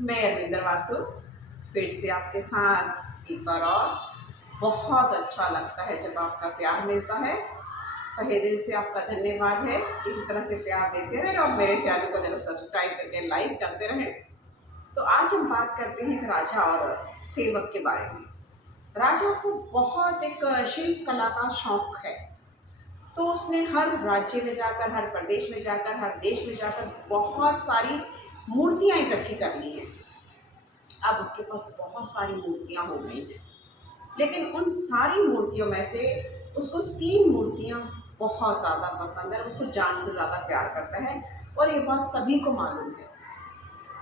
मैं अरविंदर वासु फिर से आपके साथ एक बार और। बहुत अच्छा लगता है जब आपका प्यार मिलता है। तहे दिल से आपका धन्यवाद है। इसी तरह से प्यार देते रहें और मेरे चैनल को जरा सब्सक्राइब करके लाइक करते रहें। तो आज हम बात करते हैं एक राजा और सेवक के बारे में। राजा को बहुत एक शिल्प कला का शौक है, तो उसने हर राज्य में जाकर, हर प्रदेश में जाकर, हर देश में जाकर बहुत सारी मूर्तियाँ इकट्ठी कर ली हैं। अब उसके पास बहुत सारी मूर्तियाँ हो गई हैं, लेकिन उन सारी मूर्तियों में से उसको 3 मूर्तियाँ बहुत ज़्यादा पसंद है, उसको जान से ज़्यादा प्यार करता है और ये बात सभी को मालूम है।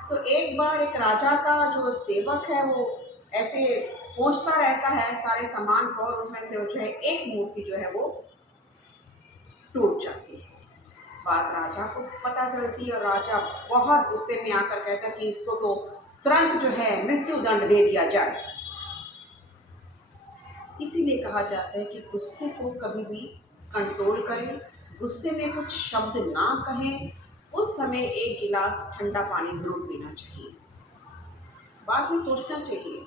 तो एक बार एक राजा का जो सेवक है वो ऐसे पहुँचता रहता है सारे सामान को, और उसमें से जो है एक मूर्ति जो है वो टूट जाती है। बात राजा को पता चलती है और राजा बहुत गुस्से में आकर कहता है कि इसको तो तुरंत जो है मृत्यु दंड दे दिया जाए। इसीलिए कहा जाता है कि गुस्से को कभी भी कंट्रोल करें, गुस्से में कुछ शब्द ना कहें, उस समय एक गिलास ठंडा पानी ज़रूर पीना चाहिए। बाद में सोचना चाहिए।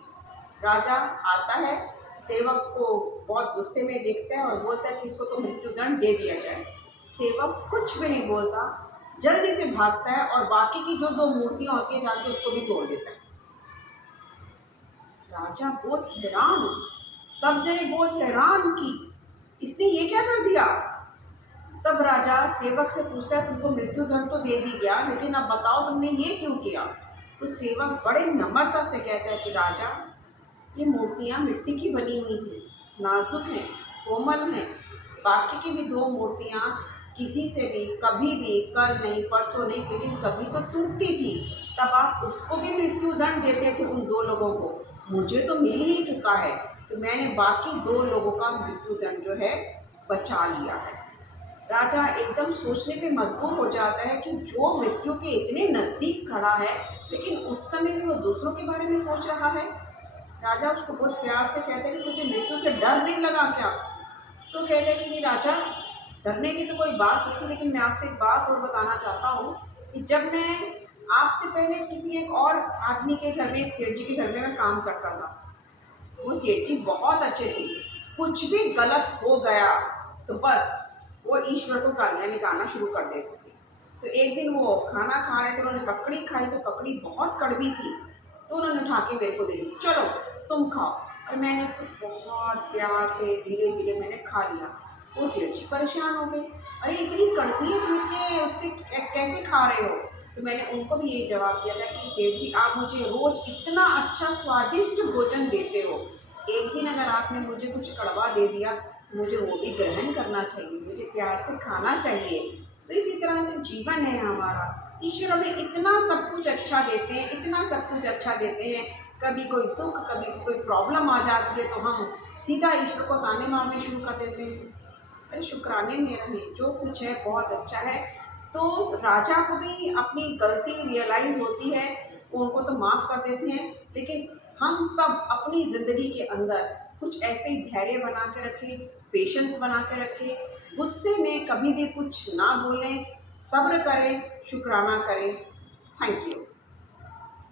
राजा आता है, सेवक को बहुत गुस्से में देखता है और बोलता है कि इसको तो मृत्युदंड दे दिया जाए। सेवक कुछ भी नहीं बोलता, जल्दी से भागता है और बाकी की जो 2 मूर्तियाँ होती है जाके उसको भी तोड़ देता है। राजा बहुत हैरान, सब जने बहुत हैरान कि इसने ये क्या कर दिया। तब राजा सेवक से पूछता है तुमको मृत्युदंड तो दे दी गया, लेकिन अब बताओ तुमने ये क्यों किया। तो सेवक बड़े नम्रता से कहता है कि राजा, ये मूर्तियाँ मिट्टी की बनी हुई हैं, नाजुक हैं, कोमल हैं। बाकी की भी 2 मूर्तियाँ किसी से भी कभी भी, कल नहीं परसों नहीं, लेकिन कभी तो टूटती थी, तब आप उसको भी मृत्युदंड देते थे उन 2 लोगों को। मुझे तो मिल ही चुका है, तो मैंने बाकी 2 लोगों का मृत्युदंड जो है बचा लिया है। राजा एकदम सोचने पे मजबूर हो जाता है कि जो मृत्यु के इतने नज़दीक खड़ा है, लेकिन उस समय भी वो दूसरों के बारे में सोच रहा है। राजा उसको बहुत प्यार से कहता है कि तुझे मृत्यु से डर नहीं लगा क्या। तो कहता है कि नहीं राजा, डरने की तो कोई बात नहीं थी, लेकिन मैं आपसे एक बात और बताना चाहता हूँ कि जब मैं आपसे पहले किसी एक और आदमी के घर में, एक सेठ जी के घर में मैं काम करता था। वो सेठ जी बहुत अच्छे थे, कुछ भी गलत हो गया तो बस वो ईश्वर को गालियाँ निकालना शुरू कर देते थे। तो एक दिन वो खाना खा रहे थे, उन्होंने ककड़ी खाई, तो ककड़ी बहुत कड़वी थी, तो उन्होंने उठा के मेरे को दे दी, चलो तुम खाओ। और मैंने उसको बहुत प्यार से धीरे धीरे मैंने खा लिया। वो सेठ जी परेशान हो गए, अरे इतनी कड़वी है, तुम इतने उससे कैसे खा रहे हो। तो मैंने उनको भी यही जवाब दिया था कि सेठ जी, आप मुझे रोज़ इतना अच्छा स्वादिष्ट भोजन देते हो, एक दिन अगर आपने मुझे कुछ कड़वा दे दिया तो मुझे वो भी ग्रहण करना चाहिए, मुझे प्यार से खाना चाहिए। तो इसी तरह से जीवन है हमारा। ईश्वर हमें इतना सब कुछ अच्छा देते हैं, इतना सब कुछ अच्छा देते हैं, कभी कोई दुख, कभी कोई प्रॉब्लम आ जाती है तो हम सीधा ईश्वर को ताने मारने शुरू कर देते हैं। अरे शुक्राने में रहें, जो कुछ है बहुत अच्छा है। तो राजा को भी अपनी गलती रियलाइज़ होती है, उनको तो माफ़ कर देते हैं, लेकिन हम सब अपनी ज़िंदगी के अंदर कुछ ऐसे ही धैर्य बना के रखें, पेशेंस बना के रखें, गुस्से में कभी भी कुछ ना बोलें, सब्र करें, शुक्राना करें। Thank you.